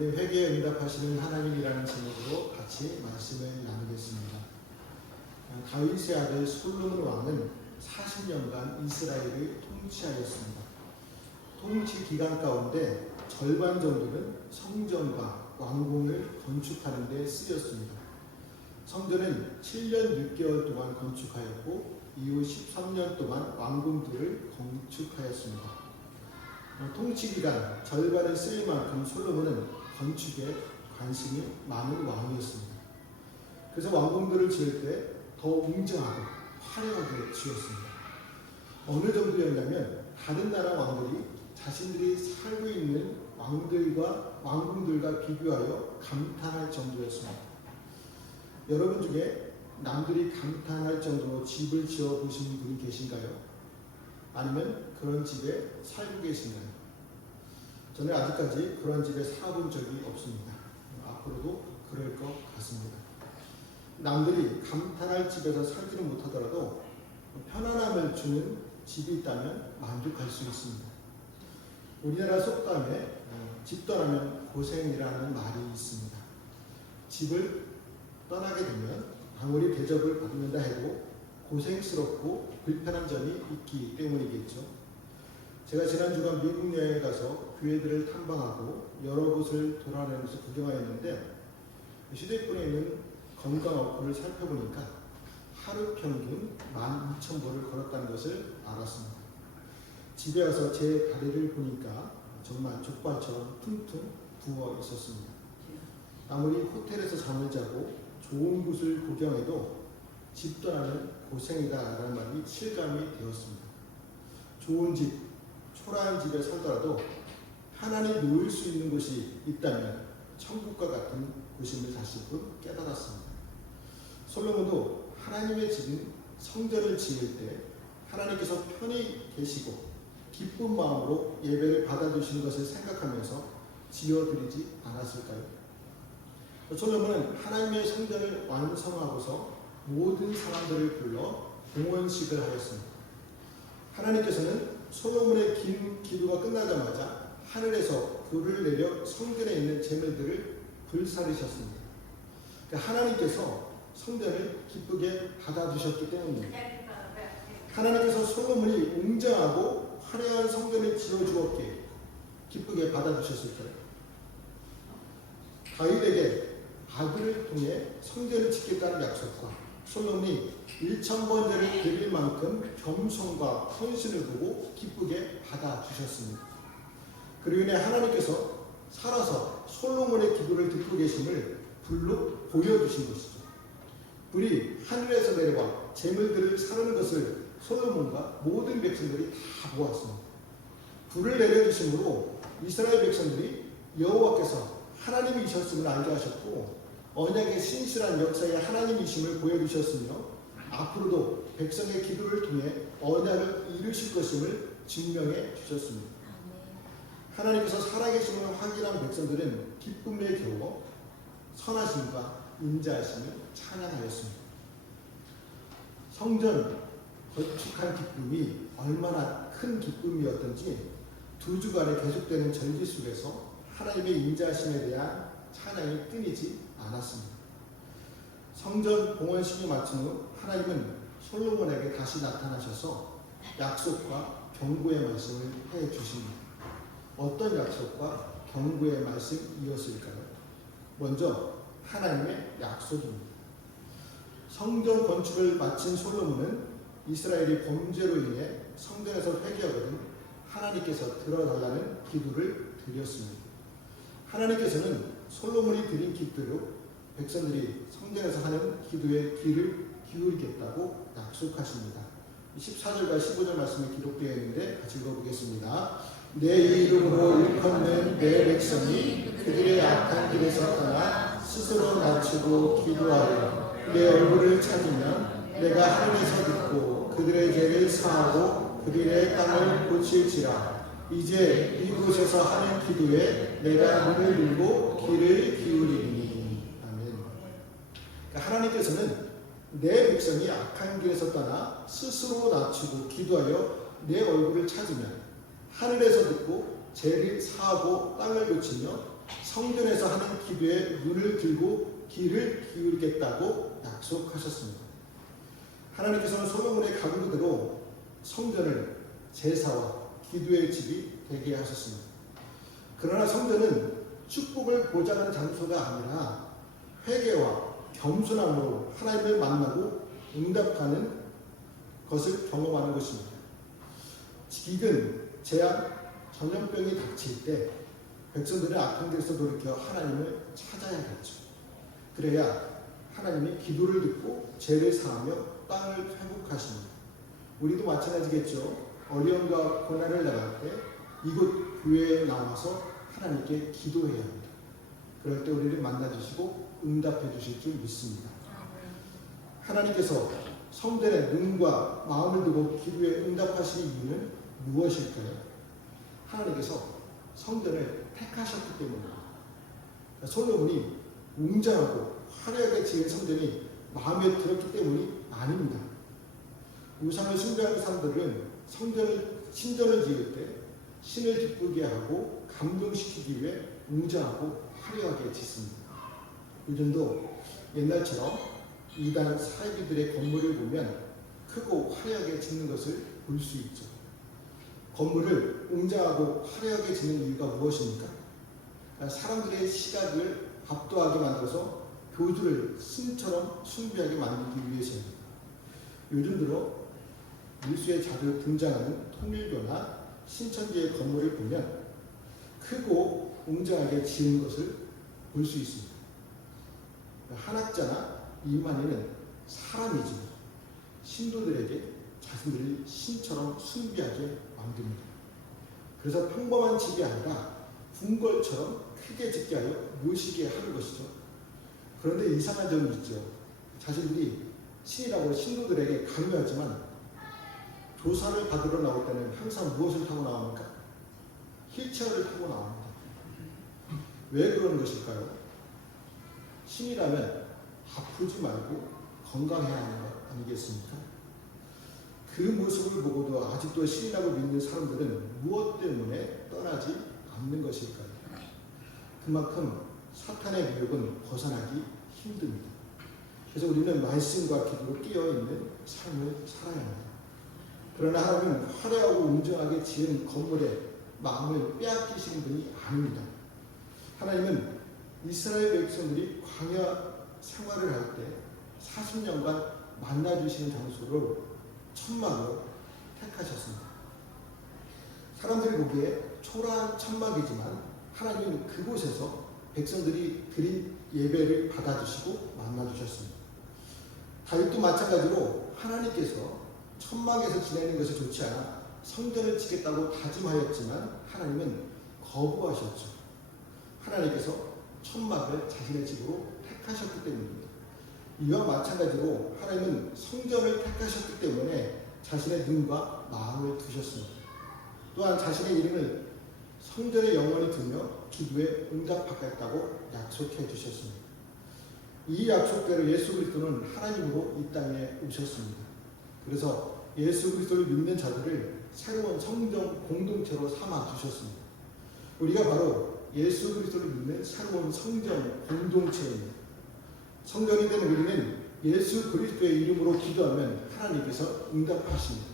회개에 응답하시는 하나님이라는 제목으로 같이 말씀을 나누겠습니다. 다윗의 아들 솔로몬 왕은 40년간 이스라엘을 통치하였습니다. 통치 기간 가운데 절반 정도는 성전과 왕궁을 건축하는 데 쓰였습니다. 성전은 7년 6개월 동안 건축하였고 이후 13년 동안 왕궁들을 건축하였습니다. 통치 기간 절반을 쓸 만큼 솔로몬은 건축에 관심이 많은 왕이었습니다. 그래서 왕궁들을 지을 때 더 웅장하고 화려하게 지었습니다. 어느 정도였냐면 다른 나라 왕들이 자신들이 살고 있는 왕궁들과 비교하여 감탄할 정도였습니다. 여러분 중에 남들이 감탄할 정도로 집을 지어 보신 분이 계신가요? 아니면 그런 집에 살고 계신가요? 저는 아직까지 그런 집에 살아본 적이 없습니다. 앞으로도 그럴 것 같습니다. 남들이 감탄할 집에서 살지는 못하더라도 편안함을 주는 집이 있다면 만족할 수 있습니다. 우리나라 속담에 집 떠나면 고생이라는 말이 있습니다. 집을 떠나게 되면 아무리 대접을 받는다 해도 고생스럽고 불편한 점이 있기 때문이겠죠. 제가 지난 주간 미국 여행에 가서 교회들을 탐방하고 여러 곳을 돌아다니면서 구경하였는데 휴대폰에 있는 건강 어플을 살펴보니까 하루 평균 12,000보를 걸었다는 것을 알았습니다. 집에 와서 제 다리를 보니까 정말 족발처럼 퉁퉁 부어 있었습니다. 아무리 호텔에서 잠을 자고 좋은 곳을 구경해도 집 떠나는 고생이다라는 말이 실감이 되었습니다. 좋은 집, 초라한 집에 살더라도 하나님 놓일 수 있는 곳이 있다면 천국과 같은 곳임을 다시 깨달았습니다. 솔로몬도 하나님의 집인 성전을 지을 때 하나님께서 편히 계시고 기쁜 마음으로 예배를 받아주시는 것을 생각하면서 지어드리지 않았을까요? 솔로몬은 하나님의 성전을 완성하고서 모든 사람들을 불러 봉헌식을 하였습니다. 하나님께서는 솔로몬의 긴 기도가 끝나자마자 하늘에서 불을 내려 성전에 있는 제물들을 불사르셨습니다. 하나님께서 성전을 기쁘게 받아주셨기 때문입니다. 하나님께서 솔로몬이 웅장하고 화려한 성전을 지어주었기에 기쁘게 받아주셨을까요? 다윗에게 아들을 통해 성전을 짓겠다는 약속과 솔로몬이 1000번제를 드릴 만큼 겸손과 헌신을 보고 기쁘게 받아주셨습니다. 그로 인해 하나님께서 살아서 솔로몬의 기도를 듣고 계심을 불로 보여주신 것이죠. 불이 하늘에서 내려와 제물들을 사르는 것을 솔로몬과 모든 백성들이 다 보았습니다. 불을 내려주심으로 이스라엘 백성들이 여호와께서 하나님이셨음을 알게 하셨고 언약의 신실한 역사의 하나님이심을 보여주셨으며 앞으로도 백성의 기도를 통해 언약을 이루실 것임을 증명해 주셨습니다. 하나님께서 살아계심을 확인한 백성들은 기쁨에 겨워 선하심과 인자하심을 찬양하였습니다. 성전 건축한 기쁨이 얼마나 큰 기쁨이었던지 2주간에 계속되는 절기 속에서 하나님의 인자하심에 대한 찬양이 끊이지 않았습니다. 성전 봉헌식이 마친 후 하나님은 솔로몬에게 다시 나타나셔서 약속과 경고의 말씀을 해 주십니다. 어떤 약속과 경고의 말씀이었을까요? 먼저 하나님의 약속입니다. 성전 건축을 마친 솔로몬은 이스라엘이 범죄로 인해 성전에서 회개하거든 하나님께서 들어달라는 기도를 드렸습니다. 하나님께서는 솔로몬이 드린 기도로 백성들이 성전에서 하는 기도에 귀를 기울이겠다고 약속하십니다. 14절과 15절 말씀이 기록되어 있는데 같이 읽어보겠습니다. 내 이름으로 일컫는 내 백성이 그들의 악한 길에서 떠나 스스로 낮추고 기도하여 내 얼굴을 찾으면 내가 하늘에서 듣고 그들의 죄를 사하고 그들의 땅을 고칠지라. 이제 이곳에서 하는 기도에 내가 눈을 들고 귀를 기울이니. 아멘. 그러니까 하나님께서는 내 백성이 악한 길에서 떠나 스스로 낮추고 기도하여 내 얼굴을 찾으면 하늘에서 듣고 죄를 사하고 땅을 고치며 성전에서 하는 기도에 눈을 들고 귀를 기울이겠다고 약속하셨습니다. 하나님께서는 솔로몬의 강구대로 성전을 제사와 기도의 집이 되게 하셨습니다. 그러나 성전은 축복을 보장하는 장소가 아니라 회개와 겸손함으로 하나님을 만나고 응답하는 것을 경험하는 것입니다. 기근, 재앙, 전염병이 닥칠 때 백성들은 악한 길에서 돌이켜 하나님을 찾아야겠죠. 그래야 하나님이 기도를 듣고 죄를 사하며 땅을 회복하십니다. 우리도 마찬가지겠죠. 어려움과 고난을 당할 때 이곳 교회에 나와서 하나님께 기도해야 합니다. 그럴 때 우리를 만나주시고 응답해 주실 줄 믿습니다. 하나님께서 성전에 눈과 마음을 두고 기도에 응답하시는 이유는 무엇일까요? 하나님께서 성전을 택하셨기 때문입니다. 솔로몬이 웅장하고 화려하게 지은 성전이 마음에 들었기 때문이 아닙니다. 우상을 숭배하는 사람들은 신전을 지을 때 신을 기쁘게 하고 감동시키기 위해 웅장하고 화려하게 짓습니다. 요즘도 옛날처럼 이단 사이비들의 건물을 보면 크고 화려하게 짓는 것을 볼 수 있죠. 건물을 웅장하고 화려하게 짓는 이유가 무엇입니까? 사람들의 시각을 압도하게 만들어서 교주를 신처럼 숭배하게 만들기 위해서입니다. 요즘 들어 뉴스에 자주 등장하는 통일교나 신천지의 건물을 보면 크고 웅장하게 지은 것을 볼 수 있습니다. 한학자나 이만희는 사람이지 신도들에게 자신들을 신처럼 숭배하게 만듭니다. 그래서 평범한 집이 아니라 궁궐처럼 크게 짓게 하여 모시게 하는 것이죠. 그런데 이상한 점이 있죠. 자신들이 신이라고 신도들에게 강요하지만 조사를 받으러 나올 때는 항상 무엇을 타고 나옵니까? 휠체어를 타고 나옵니다. 왜 그러는 것일까요? 신이라면 아프지 말고 건강해야 하는 것 아니겠습니까? 그 모습을 보고도 아직도 신이라고 믿는 사람들은 무엇 때문에 떠나지 않는 것일까요? 그만큼 사탄의 미혹은 벗어나기 힘듭니다. 그래서 우리는 말씀과 기도로 깨어있는 삶을 살아야 합니다. 그러나 하나님은 화려하고 웅장하게 지은 건물에 마음을 빼앗기시는 분이 아닙니다. 하나님은 이스라엘 백성들이 광야 생활을 할 때 40년간 만나주시는 장소로 천막으로 택하셨습니다. 사람들이 보기에 초라한 천막이지만 하나님은 그곳에서 백성들이 드린 예배를 받아주시고 만나주셨습니다. 다윗도 마찬가지로 하나님께서 천막에서 지내는 것이 좋지 않아 성전을 짓겠다고 다짐하였지만 하나님은 거부하셨죠. 하나님께서 천막을 자신의 집으로 택하셨기 때문입니다. 이와 마찬가지로 하나님은 성전을 택하셨기 때문에 자신의 눈과 마음을 두셨습니다. 또한 자신의 이름을 성전에 영원히 두며 기도에 응답하겠다고 약속해 주셨습니다. 이 약속대로 예수 그리스도는 하나님으로 이 땅에 오셨습니다. 그래서 예수 그리스도를 믿는 자들을 새로운 성전 공동체로 삼아 주셨습니다. 우리가 바로 예수 그리스도를 믿는 새로운 성전 공동체입니다. 성전이 된 우리는 예수 그리스도의 이름으로 기도하면 하나님께서 응답하십니다.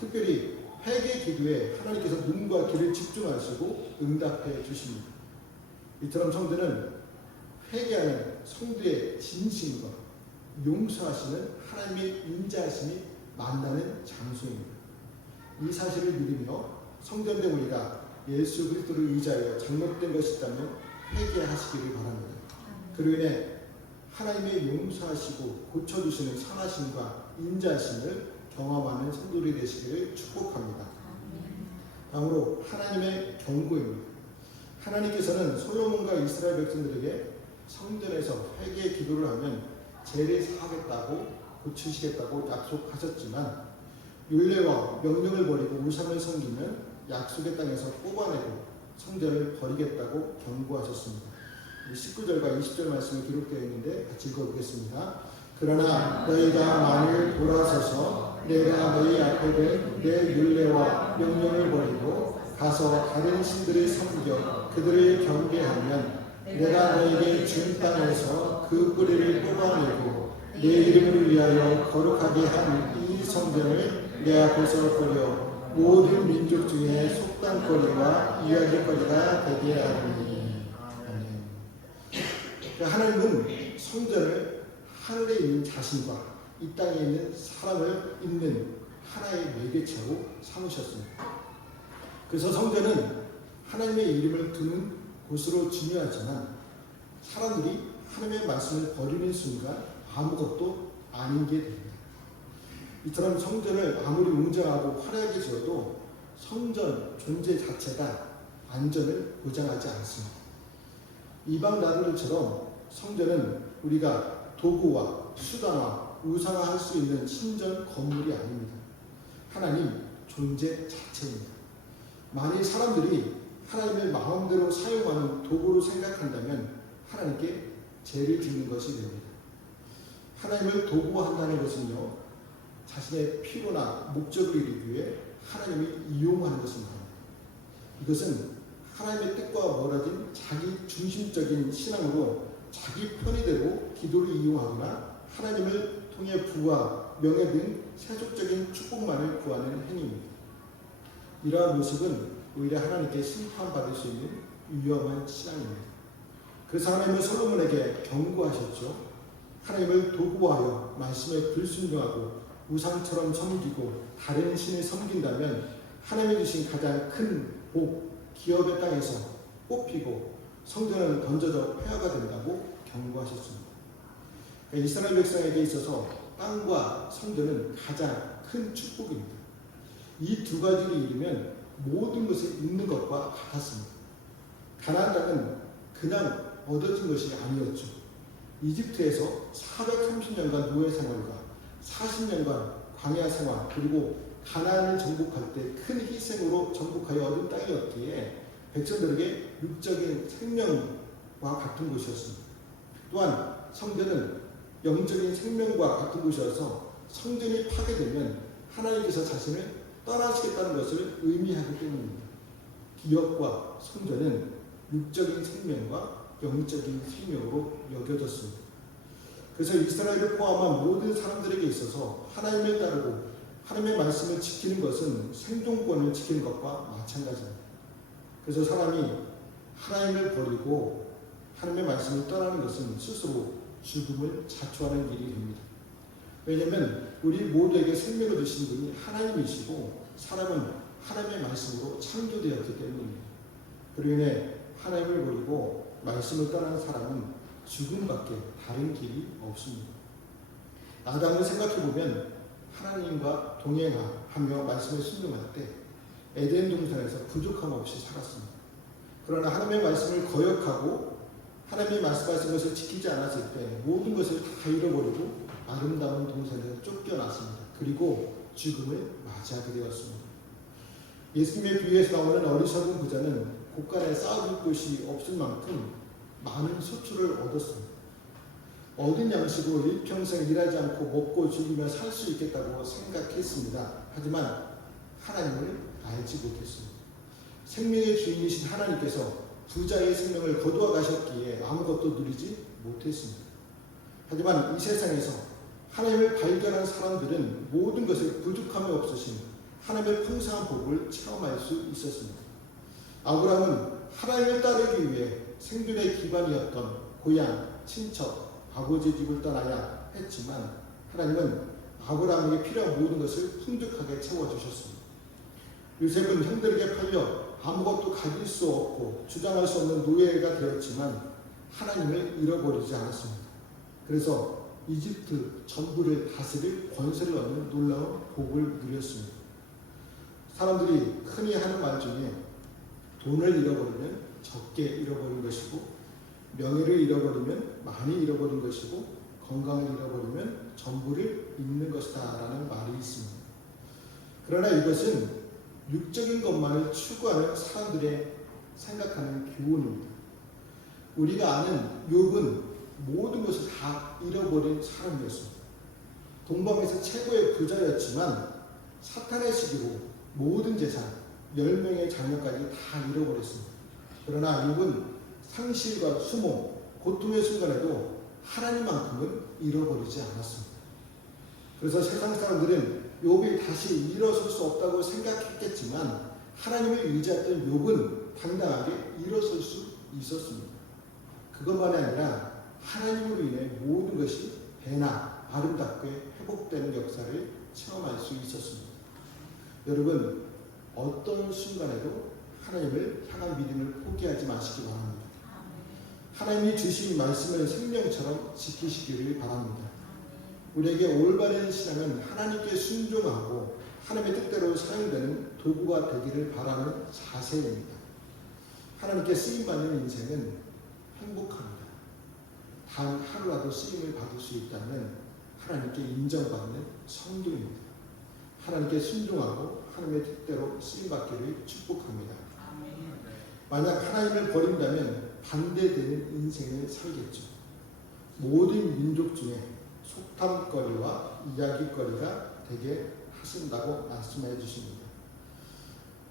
특별히 회개 기도에 하나님께서 눈과 귀를 집중하시고 응답해 주십니다. 이처럼 성전은 회개하는 성도의 진심과 용서하시는 하나님의 인자하심이 만나는 장소입니다. 이 사실을 믿으며 성전된 우리가 예수 그리스도를 의지하여 잘못된 것이 있다면 회개하시기를 바랍니다. 그로 인해 하나님의 용서하시고 고쳐주시는 선하심과 인자하심을 경험하는 성도들이 되시기를 축복합니다. 다음으로 하나님의 경고입니다. 하나님께서는 솔로몬과 이스라엘 백성들에게 성전에서 회개 기도를 하면 죄를 사하겠다고 고치시겠다고 약속하셨지만 율례와 명령을 버리고 우상을 섬기면 약속의 땅에서 뽑아내고 성전을 버리겠다고 경고하셨습니다. 19절과 20절 말씀이 기록되어 있는데 같이 읽어보겠습니다. 그러나 너희가 만일 돌아서서 내가 너희 앞에 둔 내 율례와 명령을 버리고 가서 다른 신들을 섬겨 그들을 경계하면 내가 너에게 준 땅에서 그 뿌리를 뽑아내고 내 이름을 위하여 거룩하게 한 이 성전을 내 앞에서 버려 모든 민족 중에 속담거리와 이야기거리가 되게 하리니. 아멘. 하나님은 성전을 하늘에 있는 자신과 이 땅에 있는 사람을 잇는 하나의 매개체로 삼으셨습니다. 그래서 성전은 하나님의 이름을 두는 곳으로 중요하지만 사람들이 하나님의 말씀을 버리는 순간 아무것도 아닌 게 됩니다. 이처럼 성전을 아무리 웅장하고 화려하게 지어도 성전 존재 자체가 안전을 보장하지 않습니다. 이방 나라들처럼 성전은 우리가 도구와 수단화, 우상화할 수 있는 신전 건물이 아닙니다. 하나님 존재 자체입니다. 만일 사람들이 하나님을 마음대로 사용하는 도구로 생각한다면 하나님께 죄를 짓는 것이 됩니다. 하나님을 도구화한다는 것은요, 자신의 필요나 목적을 이루기 위해 하나님을 이용하는 것입니다. 이것은 하나님의 뜻과 멀어진 자기 중심적인 신앙으로 자기 편의대로 기도를 이용하거나 하나님을 통해 부와 명예 등 세속적인 축복만을 구하는 행위입니다. 이러한 모습은 오히려 하나님께 심판받을 수 있는 위험한 신앙입니다. 그래서 하나님은 솔로몬에게 경고하셨죠. 하나님을 도구화하여 말씀에 불순종하고 우상처럼 섬기고 다른 신을 섬긴다면 하나님이 주신 가장 큰 복, 기업의 땅에서 뽑히고 성전은 던져져 폐허가 된다고 경고하셨습니다. 그러니까 이스라엘 백성에게 있어서 땅과 성전은 가장 큰 축복입니다. 이 두 가지를 이루면 모든 것을 잃는 것과 같았습니다. 가나안 땅은 그냥 얻어진 것이 아니었죠. 이집트에서 430년간 노예 생활과 40년간 광야 생활, 그리고 가나안을 정복할 때 큰 희생으로 정복하여 얻은 땅이었기에 백성들에게 육적인 생명과 같은 곳이었습니다. 또한 성전은 영적인 생명과 같은 곳이어서 성전이 파괴되면 하나님께서 자신을 떠나시겠다는 것을 의미하기 때문입니다. 기업과 성전은 육적인 생명과 영적인 생명으로 여겨졌습니다. 그래서 이스라엘을 포함한 모든 사람들에게 있어서 하나님을 따르고 하나님의 말씀을 지키는 것은 생존권을 지키는 것과 마찬가지입니다. 그래서 사람이 하나님을 버리고 하나님의 말씀을 떠나는 것은 스스로 죽음을 자초하는 일이 됩니다. 왜냐하면 우리 모두에게 생명을 주신 분이 하나님이시고 사람은 하나님의 말씀으로 창조되었기 때문입니다. 그로 인해 하나님을 버리고 말씀을 떠나는 사람은 죽음밖에 다른 길이 없습니다. 아담을 생각해보면 하나님과 동행하며 말씀을 순종할 때 에덴 동산에서 부족함 없이 살았습니다. 그러나 하나님의 말씀을 거역하고 하나님이 말씀하신 것을 지키지 않았을 때 모든 것을 다 잃어버리고 아름다운 동산에서 쫓겨났습니다. 그리고 죽음을 맞이하게 되었습니다. 예수님의 비유에서 나오는 어리석은 부자는 곳간에 쌓아둘 곳이 없을 만큼 많은 소출을 얻었습니다. 얻은 양식으로 일평생 일하지 않고 먹고 즐기며 살 수 있겠다고 생각했습니다. 하지만 하나님을 알지 못했습니다. 생명의 주인이신 하나님께서 부자의 생명을 거두어 가셨기에 아무것도 누리지 못했습니다. 하지만 이 세상에서 하나님을 발견한 사람들은 모든 것을 부족함이 없으신 하나님의 풍성한 복을 체험할 수 있었습니다. 아브라함은 하나님을 따르기 위해 생존의 기반이었던 고향, 친척, 아버지 집을 떠나야 했지만 하나님은 아브라함에게 필요한 모든 것을 풍족하게 채워주셨습니다. 요셉은 형들에게 팔려 아무것도 가질 수 없고 주장할 수 없는 노예가 되었지만 하나님을 잃어버리지 않았습니다. 그래서 이집트 전부를 다스릴 권세를 얻는 놀라운 복을 누렸습니다. 사람들이 흔히 하는 말 중에 돈을 잃어버리면 적게 잃어버린 것이고 명예를 잃어버리면 많이 잃어버린 것이고 건강을 잃어버리면 전부를 잃는 것이다 라는 말이 있습니다. 그러나 이것은 육적인 것만을 추구하는 사람들의 생각하는 교훈입니다. 우리가 아는 욥은 모든 것을 다 잃어버린 사람이었습니다. 동방에서 최고의 부자였지만 사탄의 시기로 모든 재산, 10명의 자녀까지 다 잃어버렸습니다. 그러나 욥은 상실과 수모, 고통의 순간에도 하나님만큼은 잃어버리지 않았습니다. 그래서 세상 사람들은 욥이 다시 일어설 수 없다고 생각했겠지만 하나님을 의지했던 욥은 당당하게 일어설 수 있었습니다. 그것만이 아니라 하나님으로 인해 모든 것이 배나 아름답게 회복되는 역사를 체험할 수 있었습니다. 여러분, 어떤 순간에도 하나님을 향한 믿음을 포기하지 마시기 바랍니다. 하나님이 주신 말씀을 생명처럼 지키시기를 바랍니다. 우리에게 올바른 신앙은 하나님께 순종하고 하나님의 뜻대로 사용되는 도구가 되기를 바라는 자세입니다. 하나님께 쓰임받는 인생은 행복합니다. 단 하루라도 쓰임을 받을 수 있다면 하나님께 인정받는 성도입니다. 하나님께 순종하고 하나님의 뜻대로 쓰임받기를 축복합니다. 만약 하나님을 버린다면 반대되는 인생을 살겠죠. 모든 민족 중에 속탐거리와 이야기거리가 되게 하신다고 말씀해 주십니다.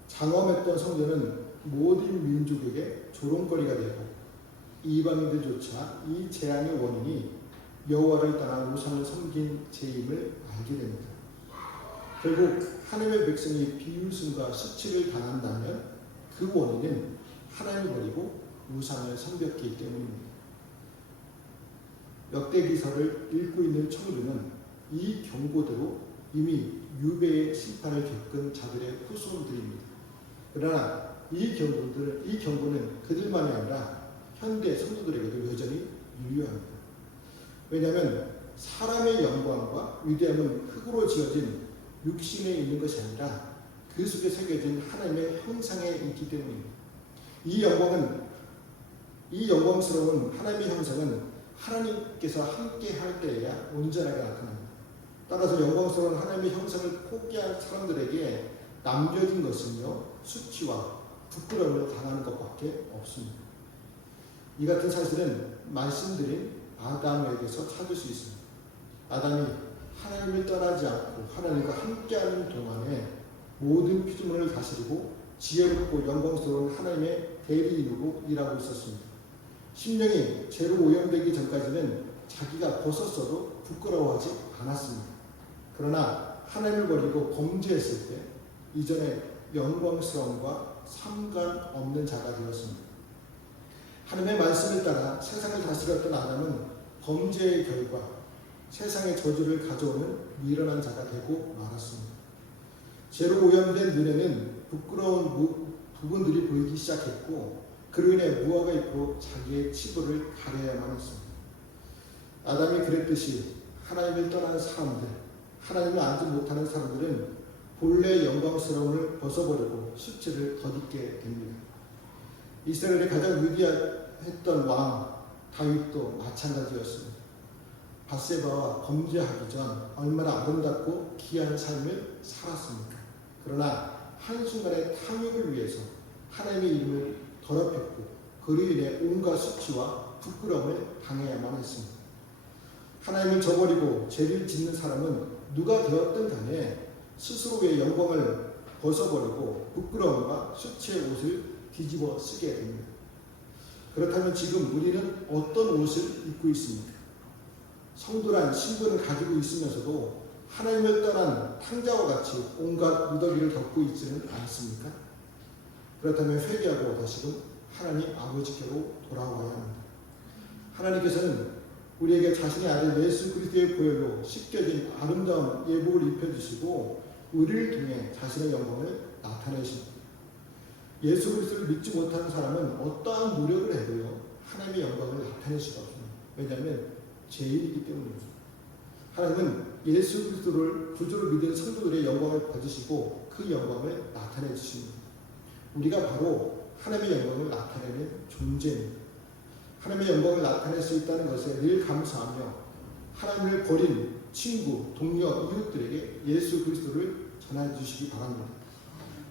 장엄했던 성전은 모든 민족에게 조롱거리가 되고 이방인들조차 이 재앙의 원인이 여호와를 떠나 우상을 섬긴 죄임을 알게 됩니다. 결국 하나님의 백성이 비웃음과 수치를 당한다면 그 원인은 하나님을 버리고 우상을 섬겼기 때문입니다. 역대기서를 읽고 있는 청중은 이 경고대로 이미 유배의 심판을 겪은 자들의 후손들입니다. 그러나 이 경고는 그들만이 아니라 현대 성도들에게도 여전히 유효합니다. 왜냐하면 사람의 영광과 위대함은 흙으로 지어진 육신에 있는 것이 아니라 그 속에 새겨진 하나님의 형상에 있기 때문입니다. 이 영광스러운 하나님의 형상은 하나님께서 함께 할 때에야 온전하게 나타납니다. 따라서 영광스러운 하나님의 형상을 포기한 사람들에게 남겨진 것은요, 수치와 부끄러움을 당하는 것밖에 없습니다. 이 같은 사실은 말씀드린 아담에게서 찾을 수 있습니다. 아담이 하나님을 떠나지 않고 하나님과 함께하는 동안에 모든 피조물을 다스리고 지혜롭고 영광스러운 하나님의 대리인으로 일하고 있었습니다. 심령이 죄로 오염되기 전까지는 자기가 벗었어도 부끄러워하지 않았습니다. 그러나 하나님을 버리고 범죄했을 때 이전의 영광스러움과 상관없는 자가 되었습니다. 하나님의 말씀을 따라 세상을 다스렸던 아담은 범죄의 결과 세상의 저주를 가져오는 미련한 자가 되고 말았습니다. 죄로 오염된 눈에는 부끄러운 부분들이 보이기 시작했고 그로 인해 무화과 잎으로 자기의 치부를 가려야만 했습니다. 아담이 그랬듯이 하나님을 떠난 사람들, 하나님을 알지 못하는 사람들은 본래의 영광스러움을 벗어버리고 수치를 덧입게 됩니다. 이스라엘의 가장 위대했던 왕 다윗도 마찬가지였습니다. 밧세바와 범죄하기 전 얼마나 아름답고 귀한 삶을 살았습니까? 그러나 한순간의 탐욕을 위해서 하나님의 이름을 더럽혔고 그로 인해 온갖 수치와 부끄러움을 당해야만 했습니다. 하나님을 저버리고 죄를 짓는 사람은 누가 되었든 간에 스스로의 영광을 벗어버리고 부끄러움과 수치의 옷을 뒤집어 쓰게 됩니다. 그렇다면 지금 우리는 어떤 옷을 입고 있습니까? 성도란 신분을 가지고 있으면서도 하나님을 떠난 탕자와 같이 온갖 무더기를 덮고 있지는 않습니까? 그렇다면 회개하고 다시금 하나님 아버지께로 돌아와야 합니다. 하나님께서는 우리에게 자신의 아들 예수 그리스도의 보혈로 씻겨진 아름다운 예복을 입혀주시고 우리를 통해 자신의 영광을 나타내십니다. 예수 그리스도를 믿지 못하는 사람은 어떠한 노력을 해도요 하나님의 영광을 나타낼 수가 없습니다. 왜냐하면 죄인이기 때문입니다. 하나님은 예수 그리스도를 구주로 믿는 성도들의 영광을 받으시고 그 영광을 나타내 주십니다. 우리가 바로 하나님의 영광을 나타내는 존재입니다. 하나님의 영광을 나타낼 수 있다는 것에 늘 감사하며 하나님을 버린 친구, 동료, 이웃들에게 예수 그리스도를 전해 주시기 바랍니다.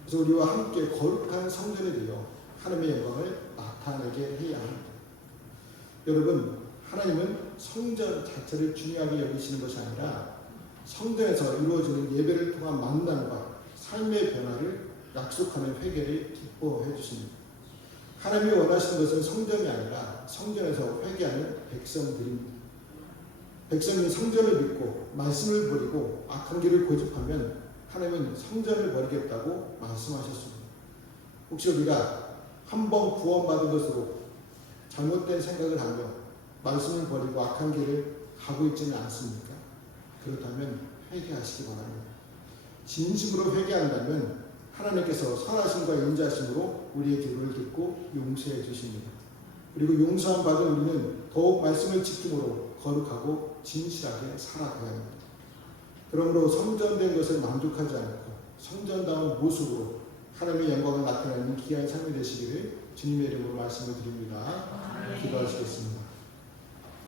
그래서 우리와 함께 거룩한 성전이 되어 하나님의 영광을 나타내게 해야 합니다. 여러분, 하나님은 성전 자체를 중요하게 여기시는 것이 아니라 성전에서 이루어지는 예배를 통한 만남과 삶의 변화를 약속하는 회개를 기뻐해 주십니다. 하나님이 원하시는 것은 성전이 아니라 성전에서 회개하는 백성들입니다. 백성이 성전을 믿고 말씀을 버리고 악한 길을 고집하면 하나님은 성전을 버리겠다고 말씀하셨습니다. 혹시 우리가 한 번 구원받은 것으로 잘못된 생각을 하며 말씀을 버리고 악한 길을 가고 있지는 않습니까? 그렇다면 회개하시기 바랍니다. 진심으로 회개한다면 하나님께서 선하심과 인자심으로 우리의 기도를 듣고 용서해 주십니다. 그리고 용서함 받은 우리는 더욱 말씀을 지킴으로 거룩하고 진실하게 살아가야 합니다. 그러므로 성전된 것을 만족하지 않고 성전다운 모습으로 하나님의 영광을 나타내는 귀한 삶이 되시기를 주님의 이름으로 말씀을 드립니다. 기도하시겠습니다.